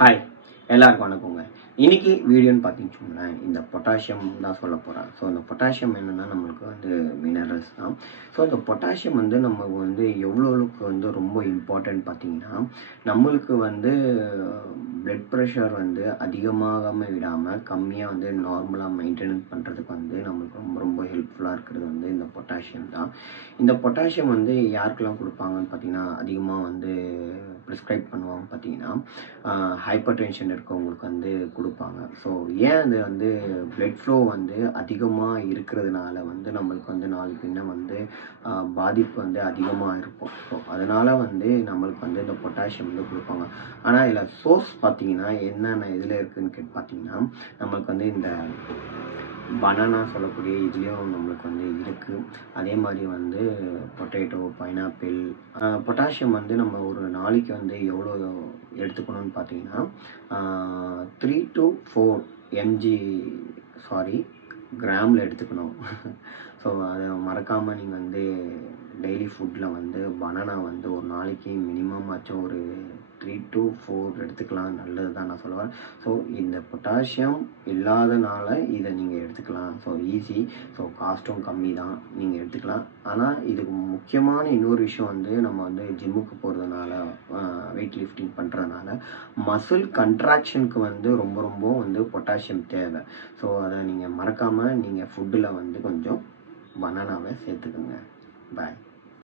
Hi, எல்லாருக்கும் வணக்கங்க. இன்னைக்கு வீடியோன்னு பார்த்தீங்கன்னா இந்த பொட்டாசியம் தான் சொல்ல போகிறேன். ஸோ இந்த பொட்டாசியம் என்னென்னா நம்மளுக்கு வந்து மினரல்ஸ் தான். ஸோ இந்த பொட்டாசியம் வந்து நமக்கு வந்து எவ்வளோவுக்கு வந்து ரொம்ப இம்பார்ட்டன்ட் பார்த்தீங்கன்னா, நம்மளுக்கு வந்து பிளட் ப்ரெஷர் வந்து அதிகமாகாமல் விடாமல் கம்மியாக வந்து நார்மலாக மெயின்டெனன்ஸ் பண்ணுறதுக்கு வந்து நம்மளுக்கு ரொம்ப ரொம்ப ஹெல்ப்ஃபுல்லாக இருக்கிறது வந்து இந்த பொட்டாசியம் தான். இந்த பொட்டாசியம் வந்து யாருக்கெல்லாம் கொடுப்பாங்கன்னு பார்த்தீங்கன்னா, அதிகமாக வந்து ப்ரிஸ்கிரைப் பண்ணுவாங்க பார்த்தீங்கன்னா, ஹைப்பர் டென்ஷன் இருக்கவங்களுக்கு வந்து கொடுப்பாங்க. ஸோ ஏன் அது வந்து பிளட் ஃப்ளோ வந்து அதிகமாக இருக்கிறதுனால வந்து நம்மளுக்கு வந்து நாலு பின்ன வந்து பாதிப்பு வந்து அதிகமாக இருக்கும். ஸோ அதனால் வந்து நம்மளுக்கு வந்து இந்த பொட்டாசியம் வந்து கொடுப்பாங்க. ஆனால் இதில் சோர்ஸ் பார்த்தீங்கன்னா என்னென்ன இதில் இருக்குதுன்னு பார்த்தீங்கன்னா, நம்மளுக்கு வந்து இந்த பனானா சொல்லக்கூடிய இதுலேயும் நம்மளுக்கு வந்து இருக்குது. அதே மாதிரி வந்து பொட்டேட்டோ, பைனாப்பிள். பொட்டாசியம் வந்து நம்ம ஒரு நாளைக்கு வந்து எவ்வளோ எடுத்துக்கணும்னு பார்த்தீங்கன்னா 3 to 4 எம்ஜி சாரி கிராமில் எடுத்துக்கணும். ஸோ அதை மறக்காமல் நீங்கள் வந்து டெய்லி ஃபுட்டில் வந்து பனானா வந்து ஒரு நாளைக்கு மினிமம் ஆச்சும் ஒரு 3 to 4 எடுத்துக்கலாம், நல்லது தான் நான் சொல்லுவேன். ஸோ இந்த பொட்டாசியம் இல்லாதனால இதை நீங்கள் எடுத்துக்கலாம். So easy. ஸோ காஸ்ட்டும் கம்மி தான், நீங்கள் எடுத்துக்கலாம். ஆனால் இதுக்கு முக்கியமான இன்னொரு விஷயம் வந்து நம்ம வந்து ஜிம்முக்கு போகிறதுனால வெயிட் லிஃப்டிங் பண்ணுறதுனால மசில் கன்ட்ராக்ஷனுக்கு வந்து ரொம்ப ரொம்ப வந்து பொட்டாசியம் தேவை. ஸோ அதை நீங்கள் மறக்காமல் நீங்கள் ஃபுட்டில் வந்து கொஞ்சம் பனானாவை சேர்த்துக்குங்க. பாய்.